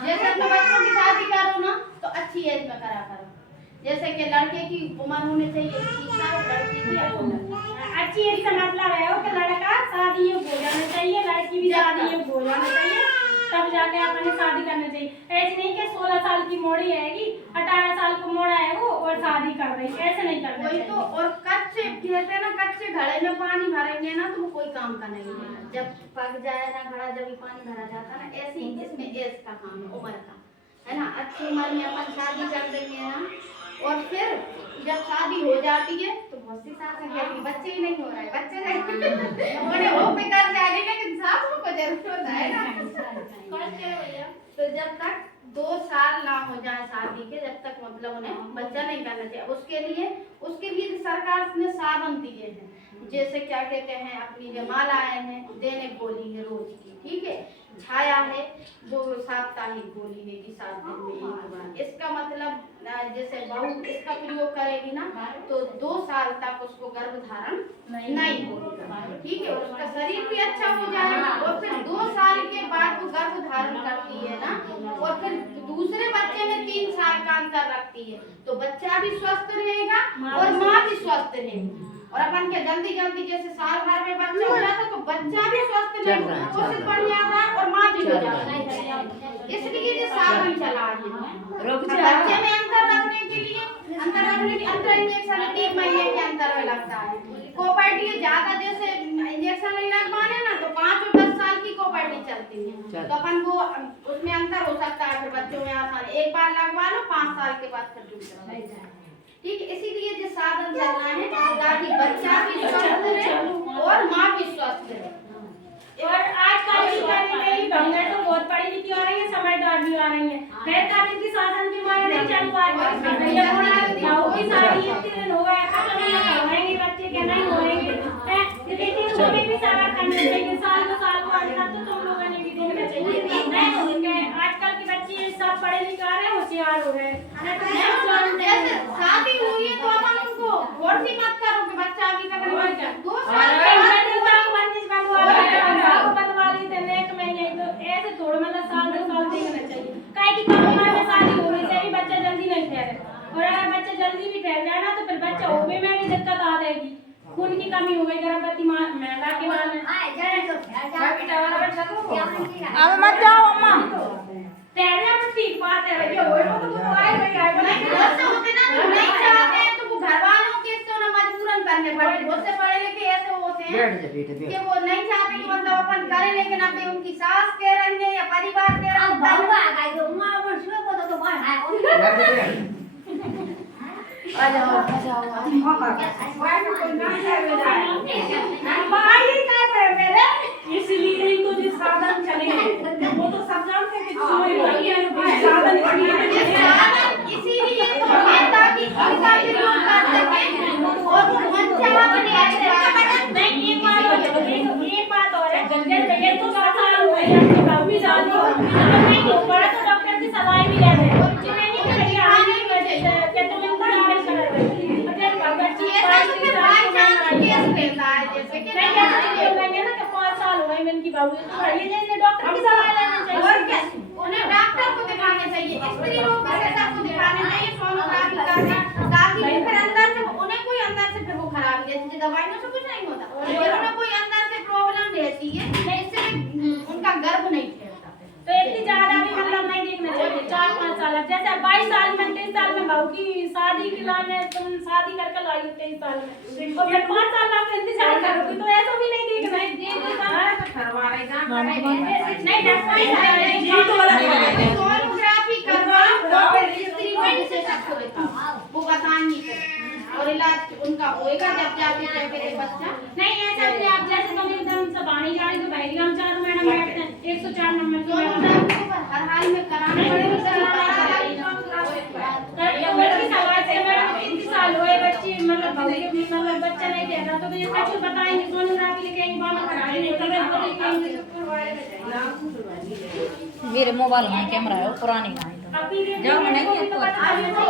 जैसे अपने बच्चों की शादी करो ना तो अच्छी एज में करा करो। जैसे कि लड़के की उम्र होनी चाहिए 21 साल, लड़की की 18। अच्छी एज का मतलब है कि लड़का शादी योग्य हो जाना चाहिए, लड़की भी शादी योग्य हो जाना चाहिए, तब जाके अपने शादी करना चाहिए। ऐसे नहीं कि 16 साल की मोड़ी आएगी, 18 साल को मोड़ा है वो और शादी कर रही, ऐसे नहीं करना चाहिए। तो और कच्चे कहते हैं ना, कच्चे घड़े में पानी भरेंगे ना तो वो कोई काम का नहीं है। जब पक जाए ना घड़ा, जब पानी भरा जाता है ना, ऐसे ही इसमें एज का काम है, उम्र का है ना। अच्छी उम्र में अपन शादी कर देंगे ना, और फिर जब शादी हो जाती है तो बहुत सी सास हैं कि बच्चे ही नहीं हो रहे, बच्चे नहीं उन्हें वो बेकार जा रही, लेकिन सासों को जरूर होता है ना। तो जब तक 2 साल ना हो जाए शादी के, जब तक मतलब उन्हें बच्चा नहीं करना चाहिए। उसके लिए सरकार ने साधन दिए हैं, जैसे क्या कहते हैं, अपनी जो मालाएं हैं, दैनिक गोली है रोज की, ठीक है, छाया है जो साप्ताहिक गोली है कि 7 दिन में एक बार। इसका मतलब जैसे बहू इसका प्रयोग करेगी ना तो 2 साल तक उसको गर्भधारण नहीं होगा, ठीक है, उसका शरीर भी अच्छा हो जाएगा। और फिर 2 साल के बाद वो गर्भधारण करती है ना, और फिर दूसरे बच्चे में 3 साल का अंतर रखती है, तो बच्चा भी स्वस्थ रहेगा और माँ भी स्वस्थ रहेगी। और अपन के जल्दी जैसे साल भर में बच्चा हो जाता तो बच्चा भी स्वस्थ नहीं पोषित बन जाता है और माँ भी हो जाती है। इसलिए ये साधन चला है। बच्चे में अंतर रखने के लिए अंतर इंजेक्शन 3 महीने के अंतर में लगता है। कोपर्टी ज्यादा जैसे इंजेक्शन नहीं लगवाने ना तो 5 और 10 साल की कोपर्टी चलती है, तो अपन वो उसमें अंतर हो सकता है। फिर बच्चों में आसान, एक बार लगवा लो 5 साल के बाद फिर दूसरा, ठीक है। इसीलिए जो साधन चलना है ताकि बच्चा भी स्वस्थ रहे और माँ भी स्वस्थ रहे। और आजकल की महिलाएं तो बहुत पढ़ी लिखी आ रही है, समझदार भी आ रही है। खैर कानून की शासन की मांग नहीं चल पा रही है, बहू की शादी इतने दिन हो गए, होंगे बच्चे के नहीं होंगे, लेकिन उन्हें भी सवाल करना चाहिए। साल को आजकल तो तुम लोगों ने भी देखना चाहिए। आजकल की बच्चे सब पढ़े लिखे आ रहे हैं, होशियार हो रहे हैं। शादी हुई है तो अपन उनको वोट भी मत करो कि बच्चा अभी तक नहीं किया। 2 साल बनवा ली थे नेक में, ये तो ऐसे थोड़ा मतलब साल 2 साल देखना चाहिए। काहे की कम उम्र में शादी होने से भी बच्चा जल्दी नहीं ठहरे, और अगर बच्चा जल्दी भी ठहर जाए ना तो फिर बच्चा होने में भी दिक्कत आ जाएगी, खून की कमी हो गई गर्भवती महिला के बाद में। अब मत जाओ अम्मा, ठहरे तो ठीक बात है, ये होए तो आए ऐसे होते ना तो नहीं चाहते हैं तो वो घर वालों के तो ना मजबूरन करने पड़ते। बहुत से पढ़े लिखे ऐसे होते हैं कि वो नहीं चाहते कि मतलब अपन करें, लेकिन अब उनकी सास कह रही है या परिवार कह रहा है। इसलिए ही तो जिस साधन चले वो तो सब जानते हैं कि साधन इसीलिए तो है ताकि इनका भी लोग कर सकें और वो मनचाहा बने आए। नहीं एक बात और है, ये तो सरकार हुई है कि काफी ज्यादा नहीं हो पड़ा तो डॉक्टर की सलाह भी ले रहे हैं, जिन्हें नहीं कही आने की वजह से कि तुम इनका इलाज करा रहे हो। अगर भगत जी केस लेता है जैसे कि नहीं कहेंगे ना कि 5 साल हो गए इनकी बहू तो ये डॉक्टर की सलाह लेना चाहिए। और क्या, उन्हें डॉक्टर को दिखाना चाहिए, स्त्री रोग विशेषज्ञ को दिखाना चाहिए, सोनोग्राफी करना ताकि फिर अंदर से उन्हें कोई अंदर से फिर वो खराबी जैसे दवाइयों से कुछ नहीं होता, लेकिन उन्हें कोई अंदर से प्रॉब्लम रहती है जिससे उनका गर्भ नहीं ठहरता। तो इतनी ज्यादा भी मतलब नहीं देखना चाहिए, 4-5 साल। जैसे 22 साल में 23 साल में बहू की शादी के लाने तुम शादी करके लाई 23 साल में और फिर 5 साल आप इंतजार करोगे तो ऐसा भी नहीं देखना है। सोनोग्राफी करवाओ फिर स्त्री रोग विशेषज्ञ को दिखाओ, वो बताएंगे और इलाज उनका होएगा जब जाके कहते बच्चा नहीं ऐसा भी आप जैसे तुम एकदम से बाणी जा रही तो बहरी हम 4 मैडम बैठते हैं 104 नंबर की सोनोग्राफी हर हाल में कराना पड़ेगा। बहू के मतलब बच्चा नहीं दे रहा तो ये कुछ बताएंगे सोनोग्राफी लेके बाबा करा देंगे मेरे मोबाइल में कैमरा है वो पुरानी ना है अभी जाओ नहीं है तो पता